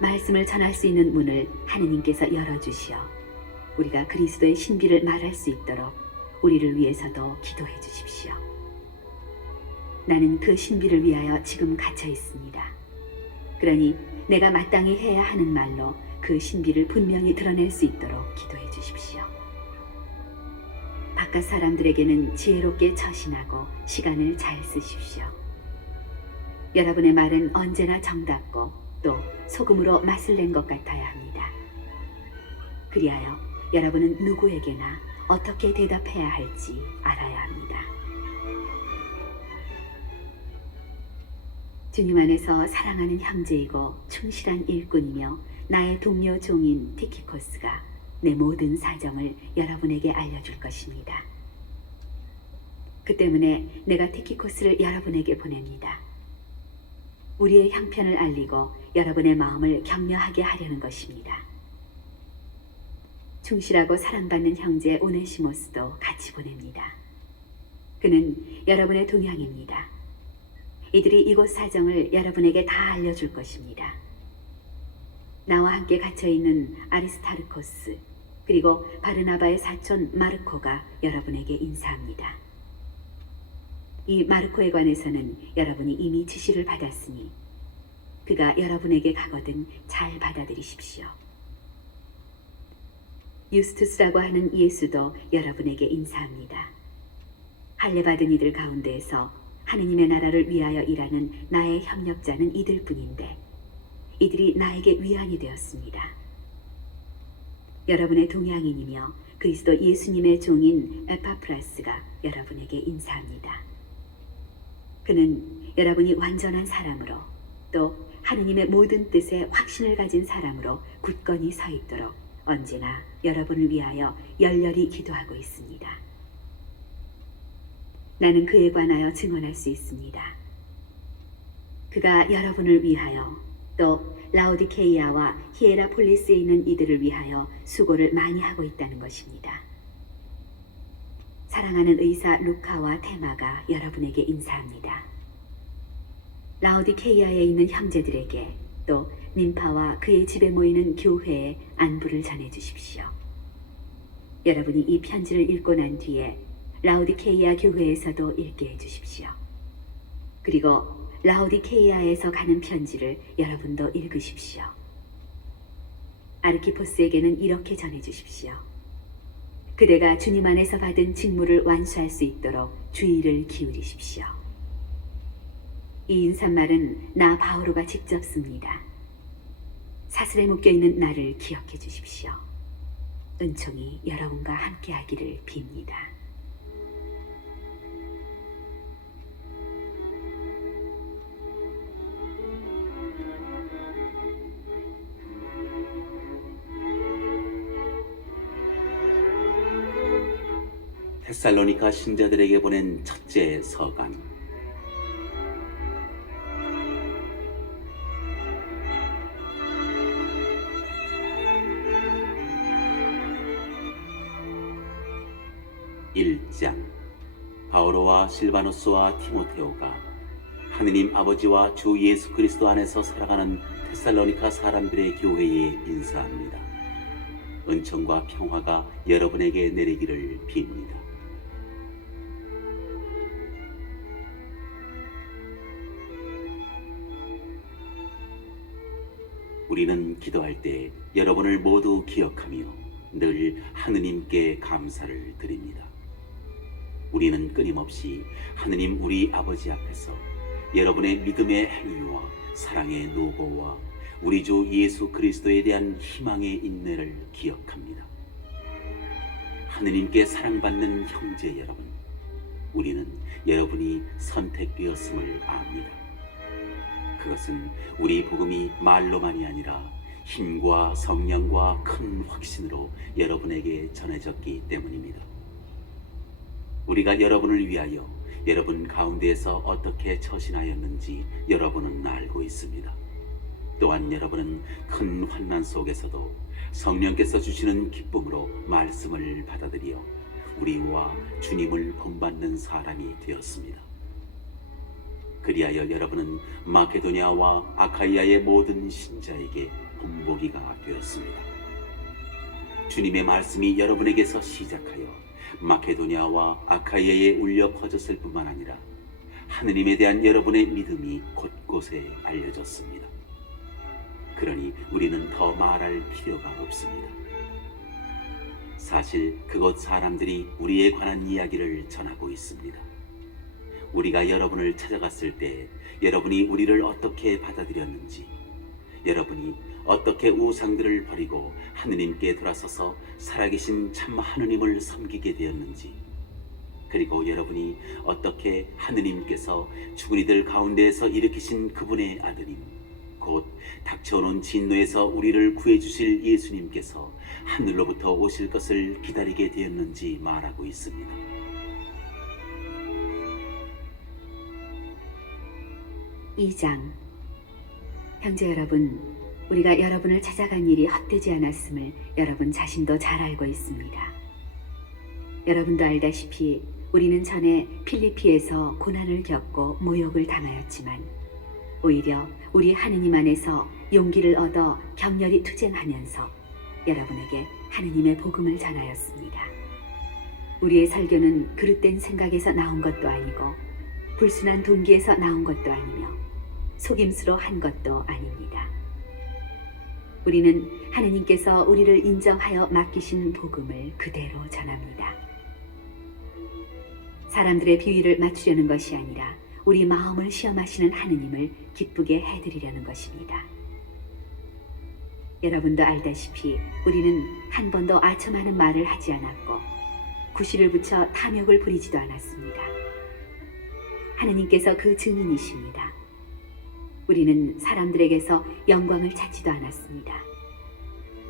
말씀을 전할 수 있는 문을 하느님께서 열어주시어 우리가 그리스도의 신비를 말할 수 있도록 우리를 위해서도 기도해 주십시오. 나는 그 신비를 위하여 지금 갇혀 있습니다. 그러니 내가 마땅히 해야 하는 말로 그 신비를 분명히 드러낼 수 있도록 기도해 주십시오. 바깥 사람들에게는 지혜롭게 처신하고 시간을 잘 쓰십시오. 여러분의 말은 언제나 정답고 또 소금으로 맛을 낸 것 같아야 합니다. 그리하여 여러분은 누구에게나 어떻게 대답해야 할지 알아야 합니다. 주님 안에서 사랑하는 형제이고 충실한 일꾼이며 나의 동료 종인 티키코스가 내 모든 사정을 여러분에게 알려줄 것입니다. 그 때문에 내가 티키코스를 여러분에게 보냅니다. 우리의 형편을 알리고 여러분의 마음을 격려하게 하려는 것입니다. 충실하고 사랑받는 형제 오네시모스도 같이 보냅니다. 그는 여러분의 동향입니다. 이들이 이곳 사정을 여러분에게 다 알려줄 것입니다. 나와 함께 갇혀있는 아리스타르코스 그리고 바르나바의 사촌 마르코가 여러분에게 인사합니다. 이 마르코에 관해서는 여러분이 이미 지시를 받았으니 그가 여러분에게 가거든 잘 받아들이십시오. 유스투스라고 하는 예수도 여러분에게 인사합니다. 할례받은 이들 가운데에서 하느님의 나라를 위하여 일하는 나의 협력자는 이들뿐인데 이들이 나에게 위안이 되었습니다. 여러분의 동양인이며 그리스도 예수님의 종인 에파프라스가 여러분에게 인사합니다. 그는 여러분이 완전한 사람으로 또 하느님의 모든 뜻에 확신을 가진 사람으로 굳건히 서 있도록 언제나 여러분을 위하여 열렬히 기도하고 있습니다. 나는 그에 관하여 증언할 수 있습니다. 그가 여러분을 위하여 또 라오디케이아와 히에라폴리스에 있는 이들을 위하여 수고를 많이 하고 있다는 것입니다. 사랑하는 의사 루카와 테마가 여러분에게 인사합니다. 라오디케이아에 있는 형제들에게 또 ним파와 그의 집에 모이는 교회에 안부를 전해주십시오. 여러분이 이 편지를 읽고 난 뒤에 라오디케이아 교회에서도 읽게 해주십시오. 그리고 라오디케이아에서 가는 편지를 여러분도 읽으십시오. 아르키포스에게는 이렇게 전해주십시오. 그대가 주님 안에서 받은 직무를 완수할 수 있도록 주의를 기울이십시오. 이 인사말은 나 바오로가 직접 씁니다. 사슬에 묶여있는 나를 기억해 주십시오. 은총이 여러분과 함께하기를 빕니다. 데살로니가 신자들에게 보낸 첫째 서간. (1장) 바오로와 실바노스와 디모데오가 하느님 아버지와 주 예수 그리스도 안에서 살아가는 데살로니가 사람들의 교회에 인사합니다. 은총과 평화가 여러분에게 내리기를 빕니다. 우리는 기도할 때 여러분을 모두 기억하며 늘 하느님께 감사를 드립니다. 우리는 끊임없이 하느님 우리 아버지 앞에서 여러분의 믿음의 행위와 사랑의 노고와 우리 주 예수 그리스도에 대한 희망의 인내를 기억합니다. 하느님께 사랑받는 형제 여러분, 우리는 여러분이 선택되었음을 압니다. 그것은 우리 복음이 말로만이 아니라 힘과 성령과 큰 확신으로 여러분에게 전해졌기 때문입니다. 우리가 여러분을 위하여 여러분 가운데에서 어떻게 처신하였는지 여러분은 알고 있습니다. 또한 여러분은 큰 환난 속에서도 성령께서 주시는 기쁨으로 말씀을 받아들여 우리와 주님을 본받는 사람이 되었습니다. 그리하여 여러분은 마케도니아와 아카이아의 모든 신자에게 본보기가 되었습니다. 주님의 말씀이 여러분에게서 시작하여 마케도니아와 아카이아에 울려 퍼졌을 뿐만 아니라 하느님에 대한 여러분의 믿음이 곳곳에 알려졌습니다. 그러니 우리는 더 말할 필요가 없습니다. 사실 그곳 사람들이 우리에 관한 이야기를 전하고 있습니다. 우리가 여러분을 찾아갔을 때 여러분이 우리를 어떻게 받아들였는지, 여러분이 어떻게 우상들을 버리고 하느님께 돌아서서 살아계신 참 하느님을 섬기게 되었는지, 그리고 여러분이 어떻게 하느님께서 죽은 이들 가운데에서 일으키신 그분의 아드님, 곧 닥쳐오는 진노에서 우리를 구해주실 예수님께서 하늘로부터 오실 것을 기다리게 되었는지 말하고 있습니다. (2장) 형제 여러분, 우리가 여러분을 찾아간 일이 헛되지 않았음을 여러분 자신도 잘 알고 있습니다. 여러분도 알다시피 우리는 전에 필리피에서 고난을 겪고 모욕을 당하였지만 오히려 우리 하느님 안에서 용기를 얻어 격렬히 투쟁하면서 여러분에게 하느님의 복음을 전하였습니다. 우리의 설교는 그릇된 생각에서 나온 것도 아니고 불순한 동기에서 나온 것도 아니며 속임수로 한 것도 아닙니다. 우리는 하느님께서 우리를 인정하여 맡기신 복음을 그대로 전합니다. 사람들의 비위를 맞추려는 것이 아니라 우리 마음을 시험하시는 하느님을 기쁘게 해드리려는 것입니다. 여러분도 알다시피 우리는 한 번도 아첨하는 말을 하지 않았고 구실을 붙여 탐욕을 부리지도 않았습니다. 하느님께서 그 증인이십니다. 우리는 사람들에게서 영광을 찾지도 않았습니다.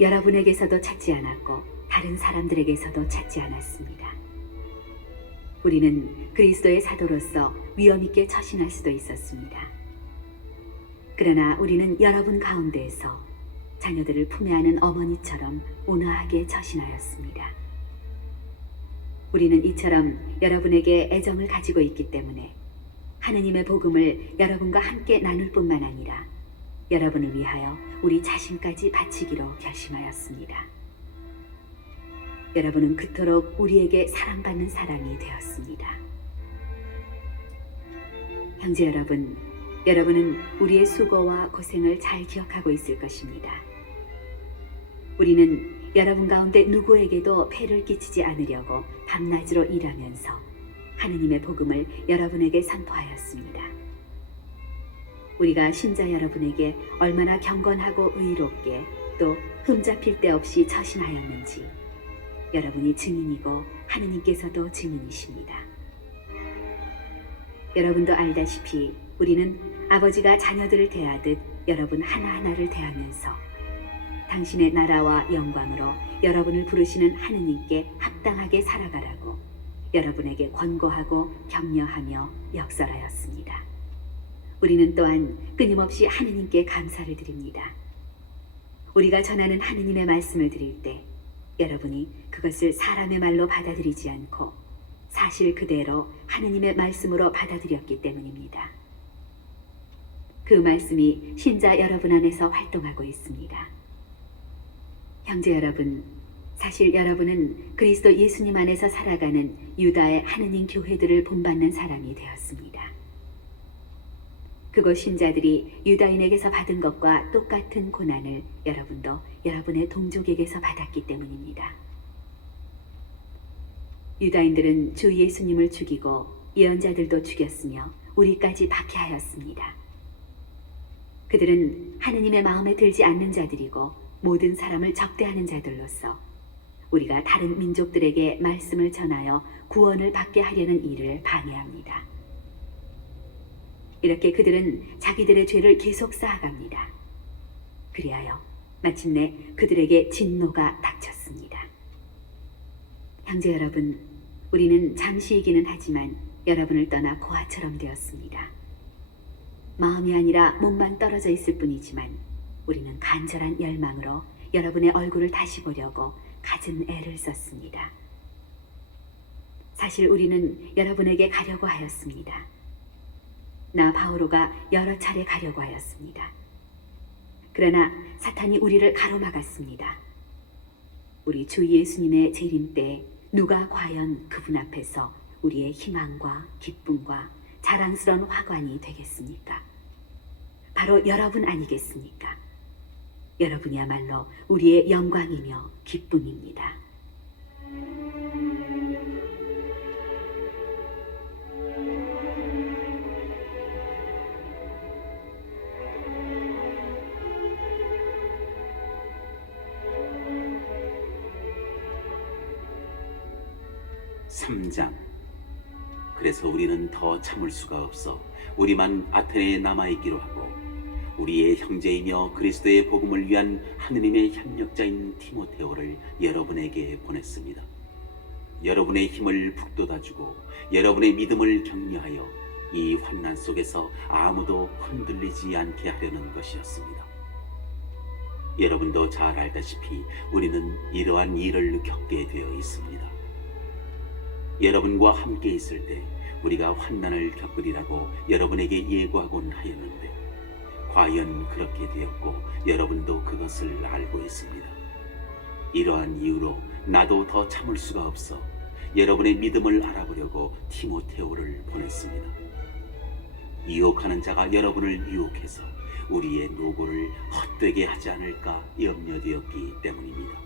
여러분에게서도 찾지 않았고 다른 사람들에게서도 찾지 않았습니다. 우리는 그리스도의 사도로서 위엄 있게 처신할 수도 있었습니다. 그러나 우리는 여러분 가운데에서 자녀들을 품에 안은 어머니처럼 온화하게 처신하였습니다. 우리는 이처럼 여러분에게 애정을 가지고 있기 때문에 하느님의 복음을 여러분과 함께 나눌 뿐만 아니라 여러분을 위하여 우리 자신까지 바치기로 결심하였습니다. 여러분은 그토록 우리에게 사랑받는 사람이 되었습니다. 형제 여러분, 여러분은 우리의 수고와 고생을 잘 기억하고 있을 것입니다. 우리는 여러분 가운데 누구에게도 폐를 끼치지 않으려고 밤낮으로 일하면서 하느님의 복음을 여러분에게 선포하였습니다. 우리가 신자 여러분에게 얼마나 경건하고 의롭게 또 흠잡힐 데 없이 처신하였는지 여러분이 증인이고 하느님께서도 증인이십니다. 여러분도 알다시피 우리는 아버지가 자녀들을 대하듯 여러분 하나하나를 대하면서 당신의 나라와 영광으로 여러분을 부르시는 하느님께 합당하게 살아가라고 여러분에게 권고하고 격려하며 역설하였습니다. 우리는 또한 끊임없이 하느님께 감사를 드립니다. 우리가 전하는 하느님의 말씀을 드릴 때 여러분이 그것을 사람의 말로 받아들이지 않고 사실 그대로 하느님의 말씀으로 받아들였기 때문입니다. 그 말씀이 신자 여러분 안에서 활동하고 있습니다. 형제 여러분, 사실 여러분은 그리스도 예수님 안에서 살아가는 유다의 하느님 교회들을 본받는 사람이 되었습니다. 그곳 신자들이 유다인에게서 받은 것과 똑같은 고난을 여러분도 여러분의 동족에게서 받았기 때문입니다. 유다인들은 주 예수님을 죽이고 예언자들도 죽였으며 우리까지 박해하였습니다. 그들은 하느님의 마음에 들지 않는 자들이고 모든 사람을 적대하는 자들로서 우리가 다른 민족들에게 말씀을 전하여 구원을 받게 하려는 일을 방해합니다. 이렇게 그들은 자기들의 죄를 계속 쌓아갑니다. 그리하여 마침내 그들에게 진노가 닥쳤습니다. 형제 여러분, 우리는 잠시이기는 하지만 여러분을 떠나 고아처럼 되었습니다. 마음이 아니라 몸만 떨어져 있을 뿐이지만 우리는 간절한 열망으로 여러분의 얼굴을 다시 보려고 갖은 애를 썼습니다. 사실 우리는 여러분에게 가려고 하였습니다. 나 바오로가 여러 차례 가려고 하였습니다. 그러나 사탄이 우리를 가로막았습니다. 우리 주 예수님의 재림 때 누가 과연 그분 앞에서 우리의 희망과 기쁨과 자랑스러운 화관이 되겠습니까? 바로 여러분 아니겠습니까? 여러분이야말로 우리의 영광이며 기쁨입니다. 삼장 그래서 우리는 더 참을 수가 없어 우리만 아테네에 남아있기로 하고 우리의 형제이며 그리스도의 복음을 위한 하느님의 협력자인 티모테오를 여러분에게 보냈습니다. 여러분의 힘을 북돋아주고 여러분의 믿음을 격려하여 이 환난 속에서 아무도 흔들리지 않게 하려는 것이었습니다. 여러분도 잘 알다시피 우리는 이러한 일을 겪게 되어 있습니다. 여러분과 함께 있을 때 우리가 환난을 겪으리라고 여러분에게 예고하곤 하였는데 과연 그렇게 되었고 여러분도 그것을 알고 있습니다. 이러한 이유로 나도 더 참을 수가 없어 여러분의 믿음을 알아보려고 티모테오를 보냈습니다. 유혹하는 자가 여러분을 유혹해서 우리의 노고를 헛되게 하지 않을까 염려되었기 때문입니다.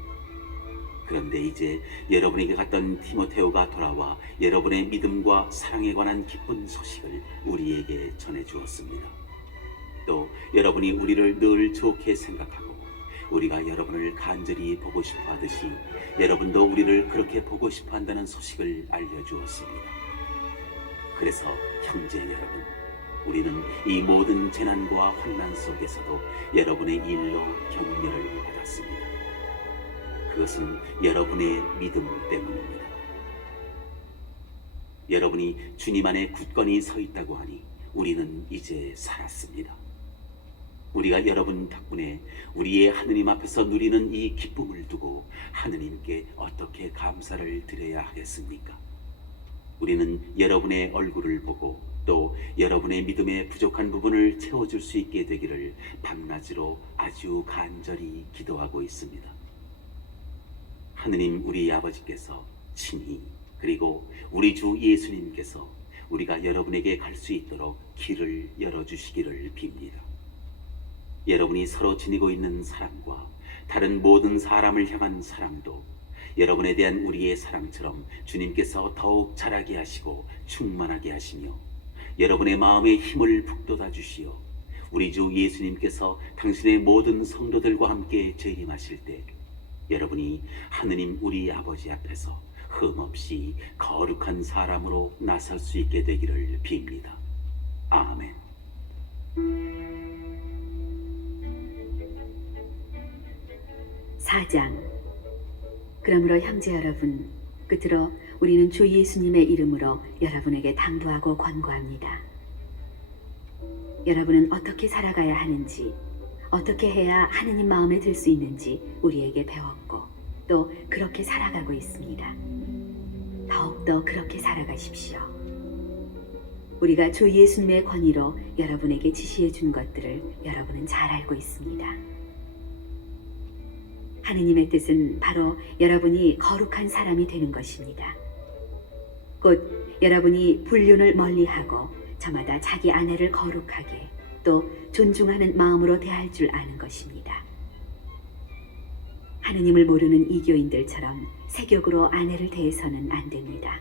그런데 이제 여러분에게 갔던 티모테오가 돌아와 여러분의 믿음과 사랑에 관한 기쁜 소식을 우리에게 전해주었습니다. 또 여러분이 우리를 늘 좋게 생각하고 우리가 여러분을 간절히 보고 싶어 하듯이 여러분도 우리를 그렇게 보고 싶어 한다는 소식을 알려주었습니다. 그래서 형제 여러분, 우리는 이 모든 재난과 환난 속에서도 여러분의 일로 격려를 받았습니다. 그것은 여러분의 믿음 때문입니다. 여러분이 주님 안에 굳건히 서 있다고 하니 우리는 이제 살았습니다. 우리가 여러분 덕분에 우리의 하느님 앞에서 누리는 이 기쁨을 두고 하느님께 어떻게 감사를 드려야 하겠습니까? 우리는 여러분의 얼굴을 보고 또 여러분의 믿음의 부족한 부분을 채워줄 수 있게 되기를 밤낮으로 아주 간절히 기도하고 있습니다. 하느님 우리 아버지께서 친히 그리고 우리 주 예수님께서 우리가 여러분에게 갈 수 있도록 길을 열어주시기를 빕니다. 여러분이 서로 지니고 있는 사랑과 다른 모든 사람을 향한 사랑도 여러분에 대한 우리의 사랑처럼 주님께서 더욱 자라게 하시고 충만하게 하시며 여러분의 마음에 힘을 북돋아 주시어 우리 주 예수님께서 당신의 모든 성도들과 함께 재림하실 때 여러분이 하느님 우리 아버지 앞에서 흠없이 거룩한 사람으로 나설 수 있게 되기를 빕니다. 아멘. 사장. 그러므로 형제 여러분, 끝으로 우리는 주 예수님의 이름으로 여러분에게 당부하고 권고합니다. 여러분은 어떻게 살아가야 하는지, 어떻게 해야 하느님 마음에 들 수 있는지 우리에게 배웠고 또 그렇게 살아가고 있습니다. 더욱더 그렇게 살아가십시오. 우리가 주 예수님의 권위로 여러분에게 지시해 준 것들을 여러분은 잘 알고 있습니다. 하느님의 뜻은 바로 여러분이 거룩한 사람이 되는 것입니다. 곧 여러분이 불륜을 멀리하고 저마다 자기 아내를 거룩하게 또 존중하는 마음으로 대할 줄 아는 것입니다. 하느님을 모르는 이교인들처럼 세격으로 아내를 대해서는 안 됩니다.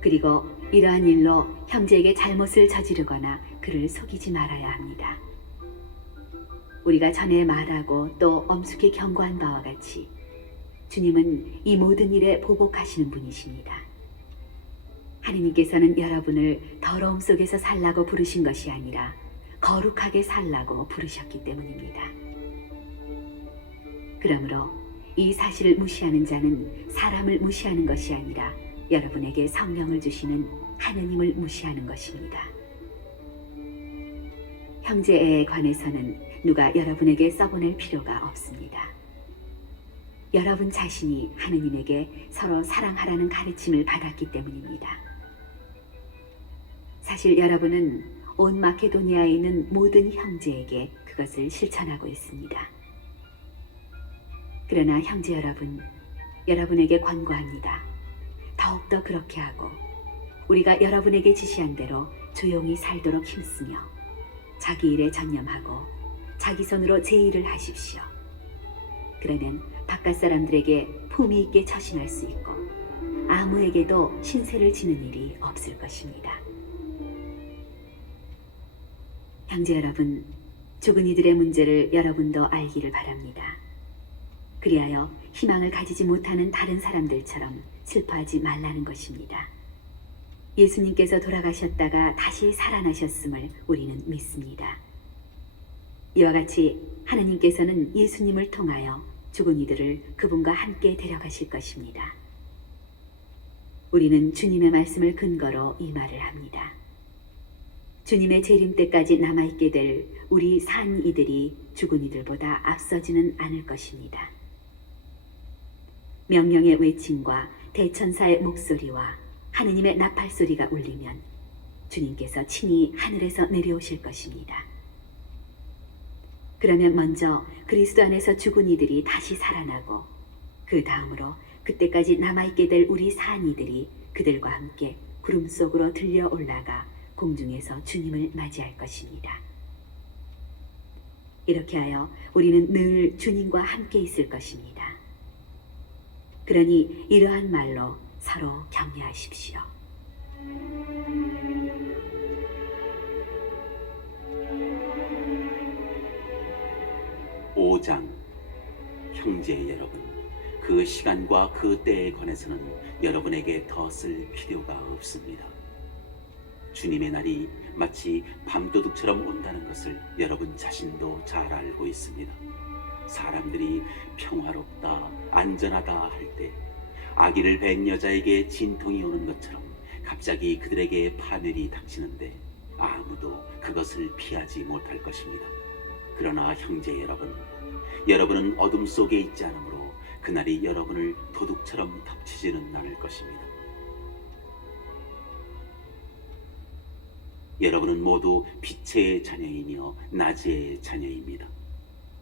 그리고 이러한 일로 형제에게 잘못을 저지르거나 그를 속이지 말아야 합니다. 우리가 전에 말하고 또 엄숙히 경고한 바와 같이 주님은 이 모든 일에 보복하시는 분이십니다. 하느님께서는 여러분을 더러움 속에서 살라고 부르신 것이 아니라 거룩하게 살라고 부르셨기 때문입니다. 그러므로 이 사실을 무시하는 자는 사람을 무시하는 것이 아니라 여러분에게 성령을 주시는 하느님을 무시하는 것입니다. 형제에 관해서는 누가 여러분에게 써보낼 필요가 없습니다. 여러분 자신이 하느님에게 서로 사랑하라는 가르침을 받았기 때문입니다. 사실 여러분은 온 마케도니아에 있는 모든 형제에게 그것을 실천하고 있습니다. 그러나 형제 여러분, 여러분에게 권고합니다. 더욱더 그렇게 하고 우리가 여러분에게 지시한 대로 조용히 살도록 힘쓰며 자기 일에 전념하고 자기 손으로 제 일을 하십시오. 그러면 바깥 사람들에게 품위 있게 처신할 수 있고 아무에게도 신세를 지는 일이 없을 것입니다. 형제 여러분, 죽은 이들의 문제를 여러분도 알기를 바랍니다. 그리하여 희망을 가지지 못하는 다른 사람들처럼 슬퍼하지 말라는 것입니다. 예수님께서 돌아가셨다가 다시 살아나셨음을 우리는 믿습니다. 이와 같이 하느님께서는 예수님을 통하여 죽은 이들을 그분과 함께 데려가실 것입니다. 우리는 주님의 말씀을 근거로 이 말을 합니다. 주님의 재림 때까지 남아있게 될 우리 산 이들이 죽은 이들보다 앞서지는 않을 것입니다. 명령의 외침과 대천사의 목소리와 하느님의 나팔 소리가 울리면 주님께서 친히 하늘에서 내려오실 것입니다. 그러면 먼저 그리스도 안에서 죽은 이들이 다시 살아나고 그 다음으로 그때까지 남아있게 될 우리 산 이들이 그들과 함께 구름 속으로 들려 올라가 공중에서 주님을 맞이할 것입니다. 이렇게 하여 우리는 늘 주님과 함께 있을 것입니다. 그러니 이러한 말로 서로 격려하십시오. 오장 형제 여러분, 그 시간과 그 때에 관해서는 여러분에게 더 쓸 필요가 없습니다. 주님의 날이 마치 밤도둑처럼 온다는 것을 여러분 자신도 잘 알고 있습니다. 사람들이 평화롭다, 안전하다 할 때 아기를 뵌 여자에게 진통이 오는 것처럼 갑자기 그들에게 파멸이 닥치는데 아무도 그것을 피하지 못할 것입니다. 그러나 형제 여러분, 여러분은 어둠 속에 있지 않으므로 그날이 여러분을 도둑처럼 덮치지는 않을 것입니다. 여러분은 모두 빛의 자녀이며 낮의 자녀입니다.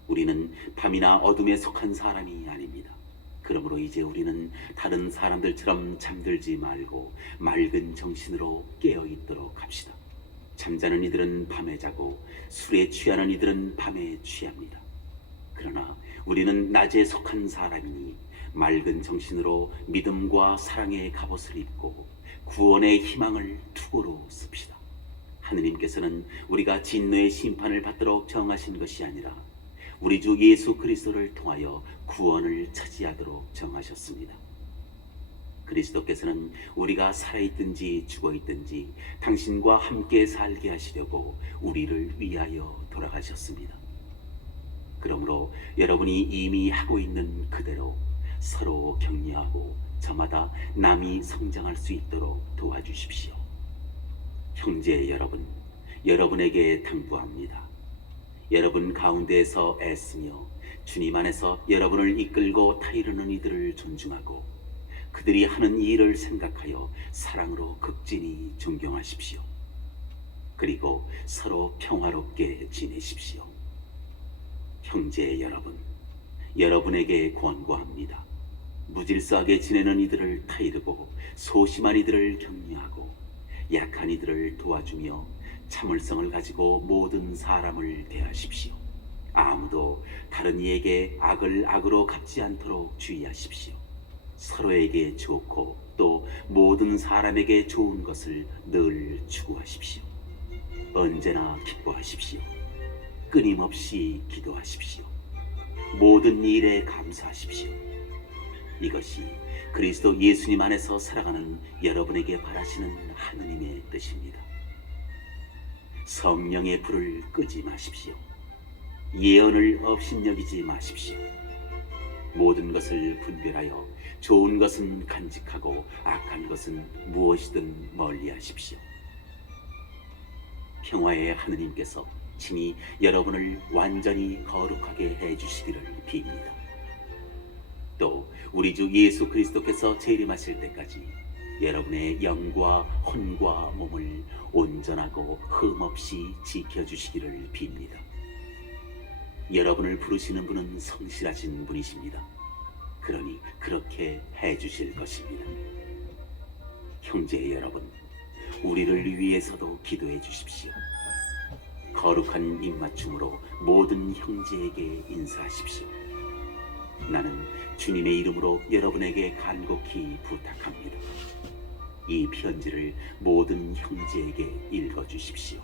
우리는 밤이나 어둠에 속한 사람이 아닙니다. 그러므로 이제 우리는 다른 사람들처럼 잠들지 말고 맑은 정신으로 깨어 있도록 합시다. 잠자는 이들은 밤에 자고 술에 취하는 이들은 밤에 취합니다. 그러나 우리는 낮에 속한 사람이니 맑은 정신으로 믿음과 사랑의 갑옷을 입고 구원의 희망을 투고로 씁시다. 하느님께서는 우리가 진노의 심판을 받도록 정하신 것이 아니라 우리 주 예수 그리스도를 통하여 구원을 차지하도록 정하셨습니다. 그리스도께서는 우리가 살아있든지 죽어있든지 당신과 함께 살게 하시려고 우리를 위하여 돌아가셨습니다. 그러므로 여러분이 이미 하고 있는 그대로 서로 격려하고 저마다 남이 성장할 수 있도록 도와주십시오. 형제 여러분, 여러분에게 당부합니다. 여러분 가운데에서 애쓰며 주님 안에서 여러분을 이끌고 타이르는 이들을 존중하고 그들이 하는 일을 생각하여 사랑으로 극진히 존경하십시오. 그리고 서로 평화롭게 지내십시오. 형제 여러분, 여러분에게 권고합니다. 무질서하게 지내는 이들을 타이르고 소심한 이들을 격려하고 약한 이들을 도와주며 참을성을 가지고 모든 사람을 대하십시오. 아무도 다른 이에게 악을 악으로 갚지 않도록 주의하십시오. 서로에게 좋고 또 모든 사람에게 좋은 것을 늘 추구하십시오. 언제나 기뻐하십시오. 끊임없이 기도하십시오. 모든 일에 감사하십시오. 이것이 그리스도 예수님 안에서 살아가는 여러분에게 바라시는 하느님의 뜻입니다. 성령의 불을 끄지 마십시오. 예언을 업신여기지 마십시오. 모든 것을 분별하여 좋은 것은 간직하고 악한 것은 무엇이든 멀리하십시오. 평화의 하느님께서 친히 여러분을 완전히 거룩하게 해주시기를 빕니다. 또 우리 주 예수 그리스도께서 재림하실 때까지 여러분의 영과 혼과 몸을 온전하고 흠없이 지켜주시기를 빕니다. 여러분을 부르시는 분은 성실하신 분이십니다. 그러니 그렇게 해주실 것입니다. 형제 여러분, 우리를 위해서도 기도해 주십시오. 거룩한 입맞춤으로 모든 형제에게 인사하십시오. 나는 주님의 이름으로 여러분에게 간곡히 부탁합니다. 이 편지를 모든 형제에게 읽어주십시오.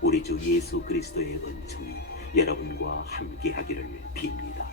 우리 주 예수 그리스도의 은총이 여러분과 함께하기를 빕니다.